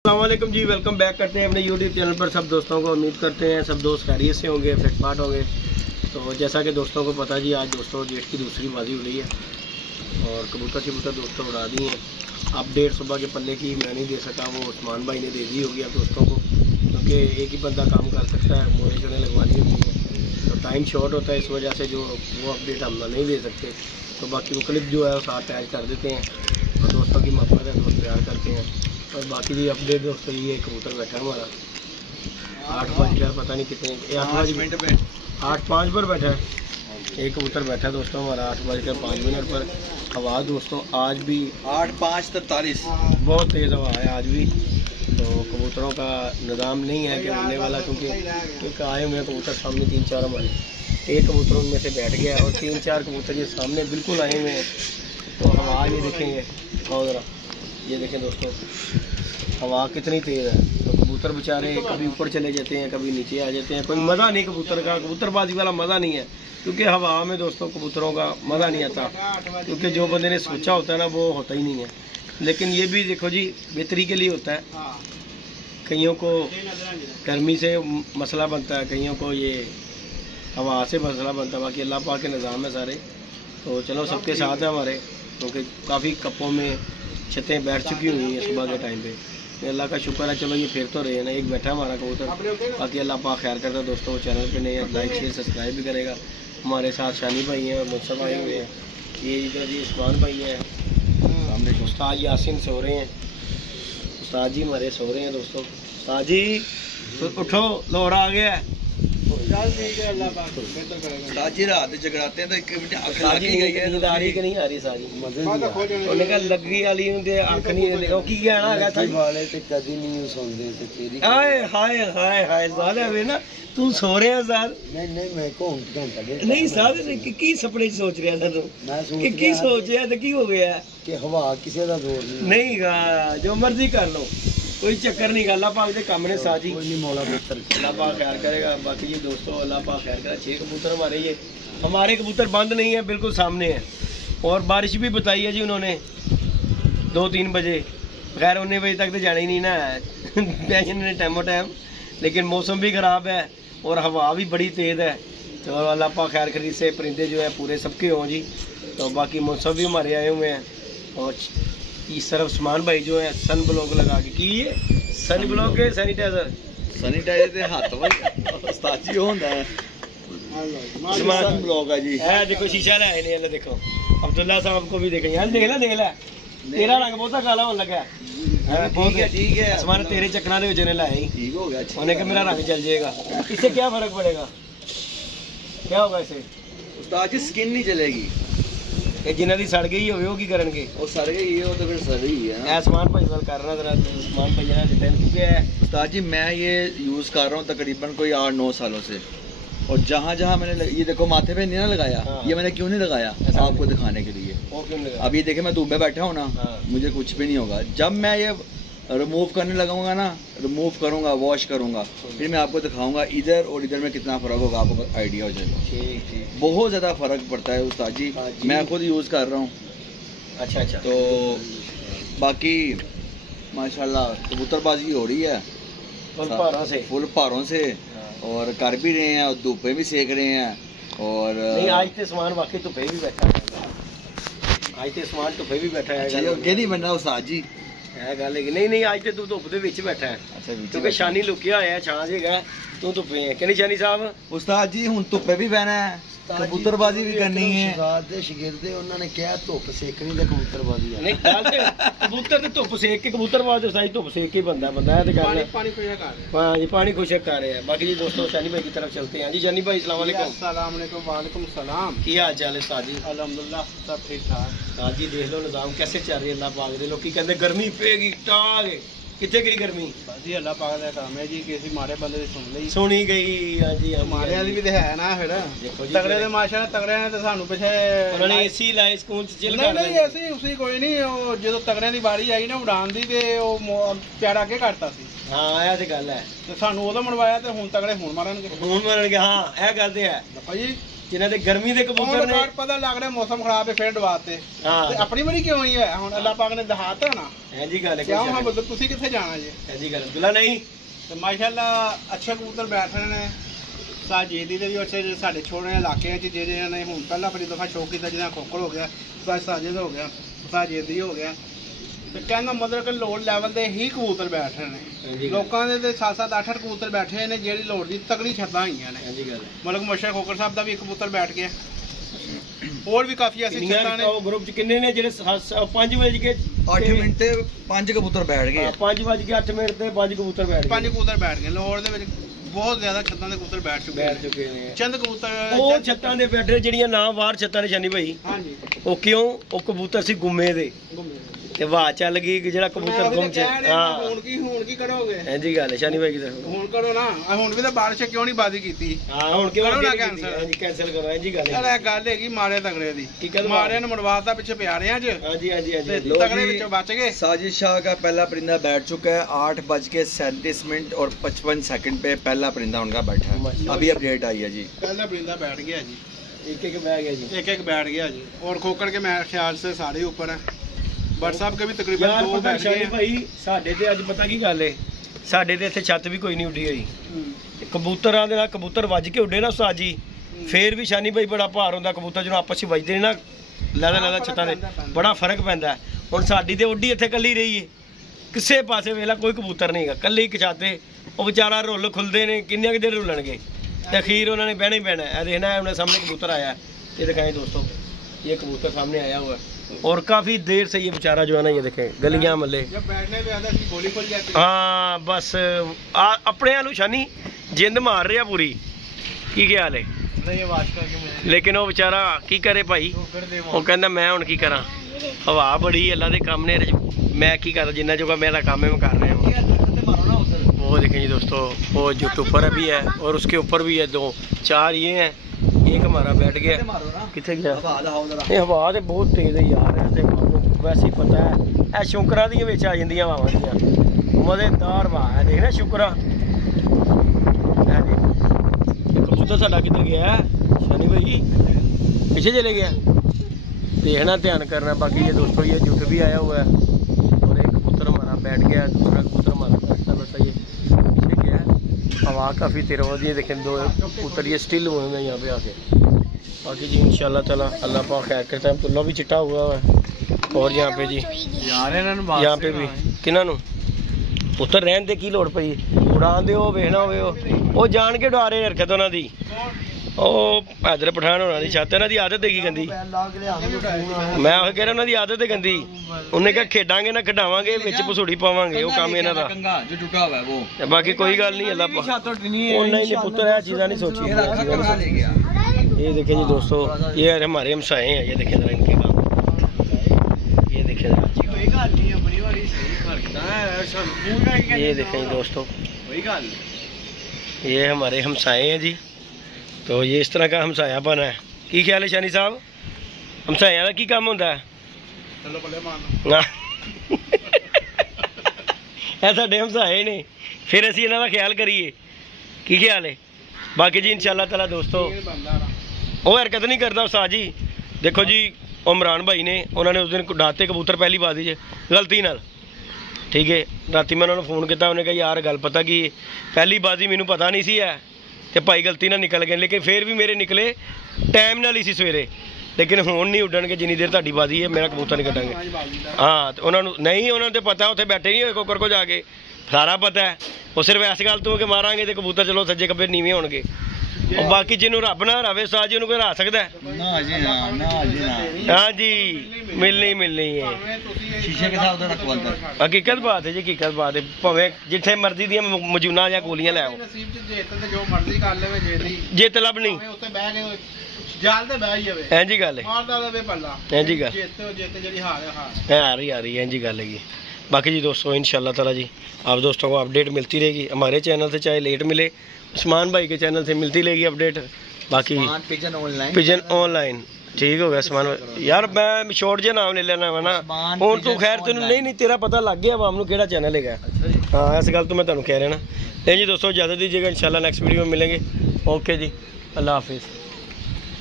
अस्सलामुअलैकुम जी, welcome back करते हैं अपने यूट्यूब चैनल पर सब दोस्तों को। उम्मीद करते हैं सब दोस्त खैरियत से होंगे, फिटफाट होंगे। तो जैसा कि दोस्तों को पता जी, आज दोस्तों जेठ की दूसरी बाजी उड़ी है और कबूतर दोस्तों उड़ा दी हैं। अपडेट सुबह के पल्ले की मैं नहीं दे सका, वो उस्मान भाई ने दे दी होगी आप दोस्तों को, क्योंकि एक ही बंदा काम कर सकता है, मोहरे शोरे लगवानी होती है तो टाइम शॉर्ट होता है, इस वजह से जो वो अपडेट हम नहीं दे सकते। तो बाकी वो क्लिप जो है वो साथ अटैच कर देते हैं और दोस्तों की मोहब्बत है, दोस्त प्यार करते हैं। और बाकी जी अपडेट दोस्तों ये कबूतर बैठा है हमारा 8 बजकर पता नहीं कितने 8:05 पर बैठा है। एक कबूतर बैठा है दोस्तों हमारा 8:05 पर। हवा दोस्तों आज भी 8:05:43 बहुत तेज़ हवा है आज भी। तो कबूतरों का निज़ाम नहीं है कि उड़ने वाला, क्योंकि आए हुए कबूतर सामने 3-4 हमारे, एक कबूतर उनमें से बैठ गया और 3-4 कबूतर ये सामने बिल्कुल आए हुए हैं। तो हवा ये देखेंगे और ज़रा ये देखें दोस्तों, हवा कितनी तेज़ है। तो कबूतर बेचारे कभी ऊपर चले जाते हैं, कभी नीचे आ जाते हैं। कोई मज़ा नहीं कबूतर का, कबूतरबाजी वाला मज़ा नहीं है, क्योंकि हवा में दोस्तों कबूतरों का मज़ा नहीं आता, क्योंकि जो बंदे ने सोचा होता है ना वो होता ही नहीं है। लेकिन ये भी देखो जी बेहतरी के लिए होता है। कईयों को गर्मी से मसला बनता है, कईयों को ये हवा से मसला बनता है। बाकी अल्लाह पाक के निज़ाम है सारे। तो चलो सबके साथ है हमारे, क्योंकि काफ़ी कपों में छतें बैठ चुकी हुई हैं सुबह के टाइम पे। अल्लाह का शुक्र है, चलो ये फिर तो रहे हैं ना, एक बैठा हमारा कबूतर। बाकी अल्लाह पाक खैर करता है दोस्तों। चैनल पे नए लाइक शेयर सब्सक्राइब भी करेगा। हमारे साथ शानी भाई हैं, मुस्तफ़ा भाई हुए हैं, ये इधर जी उस्मान भाई हैं, सामने उस्ताद यासिन सो रहे हैं। उस्ताद जी हमारे सो रहे हैं दोस्तों। उस्ताद जी उठो, लोहरा आ गया है। साजी रात जगराते हैं तो एक मिनट अख लग ही गई है। नींद आ रही कि नहीं आ रही साजी? ਉਹਨੇ ਕਹ ਲੱਗੀ ਵਾਲੀ ਹੁੰਦੇ ਅੱਖ ਨਹੀਂ ਦੇਖੋ ਕੀ ਕਹਿਣਾ ਹੈਗਾ ਸਾਜੀ ਵਾਲੇ ਤੇ ਕਦੀ ਨਹੀਂ ਸੌਂਦੇ ਤੇ ਤੇਰੀ ਹਾਏ ਹਾਏ ਹਾਏ ਹਾਏ ਜ਼ਾਲੇ ਵੇ ਨਾ ਤੂੰ ਸੋ ਰਿਹਾ ਜ਼ਾਰ? ਨਹੀਂ ਮੈਂ ਘੰਟਾ ਨਹੀਂ ਸਾਦ ਕੀ ਸੁਪਨੇ ਸੋਚ ਰਿਹਾ था तू? ਮੈਂ ਸੋਚ ਕੀ ਸੋਚ ਰਿਹਾ ਤੇ ਕੀ ਹੋ ਗਿਆ ਕਿ ਹਵਾ ਕਿਸੇ ਦਾ ਜ਼ੋਰ ਨਹੀਂਗਾ, जो मर्जी कर लो, कोई चक्कर नहीं। अल्लाह पाक के काम ने साजी, कोई नहीं, मौला बेहतर अल्लाह पाक खैर करेगा। बाकी ये दोस्तों अल्लाह पाक खैर करेगा। 6 कबूतर हमारे, ये हमारे कबूतर बंद नहीं है, बिल्कुल सामने है। और बारिश भी बताई है जी उन्होंने 2-3 बजे, खैर 19 बजे तक तो जाना ही नहीं ना टाइमो टाइम, लेकिन मौसम भी ख़राब है और हवा भी बड़ी तेज़ है। तो अल्लाह पाक खैर खरीद से परिंदे जो है पूरे सबके हों जी। तो बाकी मौसम भी हमारे आए हुए हैं। और इस तरफ उस्मान भाई जो है सन ब्लॉक लगा के ये सन ब्लॉक के सैनिटाइजर के हाथ में उस्ताद जी होंदा है सन ब्लॉक है जी। है देखो शीशा ले आए ने, देखो अब्दुल्ला साहब को भी देखें यार, देख ले तेरा रंग बहुत काला होने लगा है। ठीक है उस्मान तेरे चक्करा दे विच ने लाए, ठीक हो गया। उन्हें कहा मेरा रंग चल जाएगा, इससे क्या फर्क पड़ेगा, क्या होगा इससे? उस्ताद जी स्किन नहीं चलेगी। जिन्हें दी सड़ गई हो की करनगे, वो सड़ गई है, वो तो फिर सड़ ही है। आसमान भाई वाल कर रहा जरा, आसमान भाई ना डिटेल क्योंकि है उस्ताद जी मैं ये यूज़ कर रहा हूँ तकरीबन कोई 8-9 सालों से। और जहाँ मैंने ये देखो माथे पे नहीं ना लगाया, ये मैंने क्यों नहीं लगाया आपको दिखाने के लिए। वो क्यों लगाया? अब ये देखे मैं धूप में बैठा हूँ ना, मुझे कुछ भी नहीं होगा। जब मैं ये रिमूव करने लगूंगा ना, रिमूव करूंगा, वॉश करूंगा, फिर मैं आपको दिखाऊंगा इधर और इधर में कितना फ़र्क होगा, आपको आइडिया हो जाएगा। ठीक बहुत ज़्यादा फ़र्क पड़ता है उस्ताद जी, मैं खुद यूज़ कर रहा हूँ। अच्छा तो बाकी माशाल्लाह कबूतरबाजी हो रही है फुल पारों से और कर भी रहे हैं और धूपे भी सेक रहे हैं। और नहीं आज तो सामान वाकई धुपे भी बैठा है, आज तो सामान धुपे भी बैठा है। नहीं बनना उस्ताद जी है गल है नहीं आज तो तू धुप दे विच बैठा है। अच्छा क्योंकि शानी लुकिया होया है, छां च है, तू धुपे है कि नहीं शानी साहब? उस्ताद जी हुण धुपे भी बहना है, कबूतरबाजी भी करनी है। उस्ताद दे शागिर्दे उन्होंने कहा धुप सेकनी ते कबूतरबाजी है। नहीं गल ते कबूतर ते धुप सेक के कबूतरबाज उस्ताद जी धुप सेक के बनदा है ते गल पानी खुशक कर रहे हैं। हां जी पानी खुशक कर रहे हैं। बाकी जी दोस्तों शानी भाई की तरफ चलते हैं। जी शानी भाई अस्सलाम वालेकुम। अस्सलाम वालेकुम। वालेकुम सलाम। की हाल चाल है उस्ताद जी? अल्हम्दुलिल्लाह सब ठीक ठाक। उस्ताद जी देख लो निजाम कैसे चल रही है। अल्लाह पाक दे लोकी कहंदे गर्मी पेगी टाग, कितने गई गर्मी? जी अल्लाह पाक दा काम है जी कि ਅਸੀਂ ਮਾੜੇ ਬੰਦੇ ਦੀ सुनी गई। हां जी ਮਾੜਿਆਂ ਦੀ ਵੀ ਤੇ ਹੈ ਨਾ, ਫਿਰ देखो जी ਤਗੜੇ ਦੇ ਮਾਸ਼ਾਅੱਲਾ ਤਗੜਿਆਂ ਨੇ ਤੇ ਸਾਨੂੰ ਪਿੱਛੇ ਉਹਨਾਂ ਨੇ ਏਸੀ ਲਾਏ ਸਕੂਨ ਚ ਚਿਲ ਕਰ ਨਹੀਂ ਅਸੀਂ ਉਸੇ ਕੋਈ ਨਹੀਂ। ਉਹ ਜਦੋਂ ਤਗੜਿਆਂ ਦੀ ਵਾਰੀ ਆਈ ਨਾ ਉਡਾਣ ਦੀ ਤੇ ਉਹ ਪਿਆਰਾ ਅੱਗੇ ਕੱਟਤਾ ਸੀ। ਹਾਂ ਇਹ ਤੇ ਗੱਲ ਹੈ, ਤੇ ਸਾਨੂੰ ਉਦੋਂ ਮਰਵਾਇਆ ਤੇ ਹੁਣ ਤਗੜੇ ਹੁਣ ਮਾਰਨਗੇ। ਹੁਣ ਮਾਰਨਗੇ। ਹਾਂ ਇਹ ਗੱਲ ਤੇ ਹੈ। ਦੇਖੋ ਜੀ ਜਿਨ੍ਹਾਂ ਦੇ ਗਰਮੀ ਦੇ ਕਬੂਤਰ ਨੇ ਪਤਾ ਲੱਗ ਰਿਹਾ ਮੌਸਮ ਖਰਾਬ ਹੈ ਫੇਰ ਡਵਾਤੇ ਤੇ ਆਪਣੀ ਵਾਰੀ ਕਿਉਂ ਹੀ ਹੋਇਆ ਹੁਣ ਅੱਲਾਹ ਪਾਕ ਨੇ ਦਿਖਾਤਾ ਨਾ ਹੈ ਜੀ ਗੱਲ ਕਿਉਂ ਹਾਂ ਬਦਲ ਤੁਸੀਂ ਕਿੱਥੇ ਜਾਣਾ ਜੀ ਹੈ ਜੀ ਗੱਲ ਅਬਦੁੱਲਾ ਨਹੀਂ ਤੇ ਮਾਸ਼ਾਅੱਲਾ ਅੱਛੇ ਕਬੂਤਰ ਬੈਠ ਰਹੇ ਨੇ ਸਾਜੇਦੀ ਦੇ ਵੀ ਅੱਛੇ ਸਾਡੇ ਛੋਟੇ ਇਲਾਕੇ 'ਚ ਜਿਹੜੇ ਨੇ ਹੁਣ ਪਹਿਲਾਂ ਬੜੀ ਦਫਾ ਸ਼ੌਕ ਕੀਤਾ ਜਿਹਦਾ ਖੋਖਰ ਹੋ ਗਿਆ ਸਾਜੇਦ ਹੋ ਗਿਆ ਸਾਜੇਦੀ ਹੋ ਗਿਆ ਤੇ ਕਹਿੰਦਾ ਮਤਲਬ ਕਿ ਲੋਡ ਲੈਵਲ ਤੇ ਹੀ ਕਬੂਤਰ ਬੈਠ ਰਹੇ ਨੇ ਲੋਕਾਂ ਦੇ ਤੇ 7-7 8-8 ਕਬੂਤਰ ਬੈਠੇ ਨੇ ਜਿਹੜੀ ਲੋਡ ਦੀ ਤਕੜੀ ਛੱਤਾਂ ਹੋਈਆਂ ਨੇ ਹਾਂਜੀ ਗੱਲ ਮਲਕ ਮੁਸ਼ਰਕ ਖੋਖਰ ਸਾਹਿਬ ਦਾ ਵੀ ਇੱਕ ਕਬੂਤਰ ਬੈਠ ਗਿਆ ਹੋਰ ਵੀ ਕਾਫੀ ਐਸੀ ਛੱਤਾਂ ਨੇ ਉਹ ਗਰੁੱਪ 'ਚ ਕਿੰਨੇ ਨੇ ਜਿਹੜੇ 5 ਵਜੇ ਕੇ 8 ਮਿੰਟ ਤੇ 5 ਕਬੂਤਰ ਬੈਠ ਗਏ 5 ਵਜੇ ਕੇ 8 ਮਿੰਟ ਤੇ 5 ਕਬੂਤਰ ਬੈਠ ਗਏ 5 ਕਬੂਤਰ ਬੈਠ ਗਏ ਲਾਹੌਰ ਦੇ ਵਿੱਚ ਬਹੁਤ ਜ਼ਿਆਦਾ ਛੱਤਾਂ ਦੇ ਕਬੂਤਰ ਬੈਠ ਚੁੱਕੇ ਨੇ ਚੰਦ ਕਬੂਤਰ ਉਹ ਛੱਤਾਂ ਦੇ ਬੈਠੇ ਜਿਹੜੀਆਂ ਨਾ ਵਾਰ ਛੱਤਾਂ ਨੇ ਸ਼ਾਨੀ ਭਾਈ ਹਾਂਜੀ ਉਹ ਕਿਉਂ ਉਹ ਕਬੂਤਰ ਸੀ ਗੁੰਮੇ ਦੇ ਤੇ ਵਾਹ ਚੱਲ ਗਈ ਜਿਹੜਾ ਕਬੂਤਰ ਗੁੰਮ ਚ ਹਾਂ ਹੁਣ ਕੀ ਕਰੋਗੇ ਹਾਂਜੀ ਗੱਲ ਸ਼ਾਨੀ ਭਾਈ ਕਿਦਾਂ ਹੁਣ ਕਰੋ ਨਾ ਹੁਣ ਵੀ ਤਾਂ ਬਾਰਿਸ਼ ਕਿਉਂ ਨਹੀਂ ਬਾਦੀ ਕੀਤੀ ਹਾਂ ਹੁਣ ਕਿਉਂ ਕਰੋ ਨਾ ਕੈਂਸਲ ਹਾਂਜੀ ਕੈਂਸਲ ਕਰੋ ਹਾਂਜੀ ਗੱਲ ਯਾਰ ਇਹ ਗੱਲ ਹੈਗੀ ਮਾਰੇ ਤਗੜੇ ਦੀ ਮਾਰਿਆਂ ਨੂੰ ਮੜਵਾਤਾ ਪਿੱਛੇ ਪਿਆਰਿਆਂ 'ਚ ਹਾਂਜੀ ਹਾਂਜੀ ਹਾਂਜੀ तगड़े ਵਿੱਚੋਂ ਬਚ ਗਏ साजिद शाह का पहला परिंदा बैठ चुका है 8:37 और 55 सेकंड पे पहला परिंदा उनका बैठा है अभी अपडेट आई है जी पहला परिंदा बैठ गया जी एक बैठ गया जी एक बैठ गया जी और खोकर के मेरे ख्याल से सारे ऊपर है बट साहब के भी तकरीबन 2 बैठ गए भाई ਸਾਡੇ ਤੇ ਅੱਜ ਪਤਾ ਕੀ ਗੱਲ ਏ ਸਾਡੇ ਤੇ ਇੱਥੇ ਛੱਤ ਵੀ ਕੋਈ ਨਹੀਂ ਉੱਡੀ ਹੋਈ ਕਬੂਤਰਾਂ ਦੇ ਨਾਲ ਕਬੂਤਰ ਵੱਜ ਕੇ ਉੱਡੇ ਨਾ ਸਾਜੀ ਫੇਰ ਵੀ ਸ਼ਾਨੀ ਭਾਈ ਬੜਾ ਭਾਰ ਹੁੰਦਾ ਕਬੂਤਰ ਜਦੋਂ ਆਪਸ ਵਿੱਚ ਵੱਜਦੇ ਨੇ ਨਾ ਲੈਦਾ ਛੱਤਾਂ ਦੇ ਬੜਾ ਫਰਕ ਪੈਂਦਾ ਹੁਣ ਸਾਡੀ ਤੇ ਉੱਡੀ ਇੱਥੇ ਕੱਲੀ ਰਹੀ ਏ ਕਿਸੇ ਪਾਸੇ ਵੇਲਾ ਕੋਈ ਕਬੂਤਰ ਨਹੀਂ ਹੈਗਾ ਕੱਲੇ ਹੀ ਛਾਤੇ ਉਹ ਵਿਚਾਰਾ ਰੁੱਲ ਖੁੱਲਦੇ ਨੇ ਕਿੰਨੇ ਕਿ ਦੇਰ ਰੁੱਲਣਗੇ ਤੇ ਅਖੀਰ ਉਹਨਾਂ ਨੇ ਬਹਿਣਾ ਹੀ ਪੈਣਾ ਇਹ ਦੇਖਣਾ ਉਹਨੇ ਸਾਹਮਣੇ ਕਬੂਤਰ ਆਇਆ ये दिखाएं दोस्तों ये कबूतर सामने आया हुआ है और काफ़ी देर से ये बेचारा जो है ना ये देखें गलियां मल्ले जब बैठने पे आता है गोली खुल जाती है हाँ बस अपने आलू शानी जिंद मार रहा पूरी की ख्याल है लेकिन वो बेचारा की करे भाई वो कहता मैं हुण की करा हवा बड़ी अल्लाह के काम ने मैं की कर जिन्ना जो मेरा काम है मैं कर रहा हूँ वो देखें जी दोस्तों वो जो ऊपर भी है और उसके ऊपर भी है 2-4 ये हैं एक हमारा बैठ गया कितने गया हवा तो बहुत तेज है यार वैसे ही पता है ए शुकरा दी विच आ जांदियां हवावां दियां मजेदार हवा है देखना शुकरा कबूतर साडा किधर गया शनि भाई पीछे चले गया देखना ध्यान करना बाकी ये दोस्तों ये जुट भी आया हुआ है और एक कबूतर हमारा बैठ गया दूसरा कबूतर हमारा बैठता बस ये पीछे गया हवा काफ़ी तेज हो रही है देखें दो कबूतर ये स्टिल हुए हैं यहाँ पे आके बाकी जी इंशाल्लाह ताला अल्लाह पाक खैर करता है अब्दुल्ला भी चिट्टा हुआ है और यहाँ पे जी यहाँ पे भी किन्हों पुत्र रहन दे की लोड़ पई उड़ा दे वेखना हो जान के उड़ा रहे हरकत उन्हों की हैदर पठान होना दी छत इन्हों की आदत है गंदी मैं कह रहा उन्होंने आदत है गंदी उन्हें कहा खेडांगे ना खिडावांगे विच पसूड़ी पावांगे वो काम इन्हों का बाकी कोई गल नहीं अल्लाह नहीं पुत्र यह चीज़ा नहीं सोची ये देखें जी दोस्तों ये हमारे हमसाए हैं ये देखें जरा इनके काम ये देखें जरा ये देखें जी दोस्तों ये हमारे हमसाए हैं जी तो ये इस तरह का हमसाया बना है की ख्याल है शानी साहब हमसाया का की काम होता है साडे हमसाए ने फिर असीं इन्हां दा ख्याल करिए की ख्याल है बाकी जी इंशाल्लाह ताला दोस्तों वो हरकत नहीं करता उस्ताद जी देखो जी इमरान भाई ने उन्होंने उस दिन डाते कबूतर पहली बाजी गलती नाल ठीक है राती मैं उन्होंने फोन किया उन्हें कहा यार गल पता कि पहली बाजी मैनू पता नहीं सी है तो भाई गलती ना निकल गए लेकिन फिर भी मेरे निकले टाइम नाल ही सी सवेरे लेकिन हुण नहीं उड्डणगे जिन्नी देर तुहाडी बाजी है मेरा कबूतर नहीं कटांगे हाँ तो उन्होंने नहीं उन्होंने तो पता उत्थे बैठे नहीं होए कोकर को जाके सारा पता है वो सिर्फ इस गल तो कि मारांगे तो कबूतर चलो सज्जे खब्बे नीवें होणगे और बाकी जिन्होंने रब ना हरावे उस्ताद जी उन्होंने कोई हरा सकता है हाँ जी मिलनी है हकीकत बात है जी हकीकत बात है भावें जिथे मर्जी दी मजूना या गोलियां लै आओ जित लभनी हां जी गल हां जी गल हार ही गल है बाकी जी दोस्तों इंशाल्लाह ताला जी आप दोस्तों को अपडेट मिलती रहेगी हमारे चैनल से चाहे लेट मिले उस्मान भाई के चैनल से मिलती रहेगी अपडेट बाकी पिजन ऑनलाइन ठीक हो गया उस्मान यार मैं शॉर्ट जो नाम ले लेना है ना हूँ तू खैर तेन नहीं तेरा पता लग गया आवाम केड़ा चैनल है हाँ इस गल तो मैं तुहानू कह रहा ना नहीं जी दोस्तों इजाजत दीजिएगा इंशाल्लाह नेक्स्ट वीडियो में मिलेंगे ओके जी अल्लाह हाफिज़।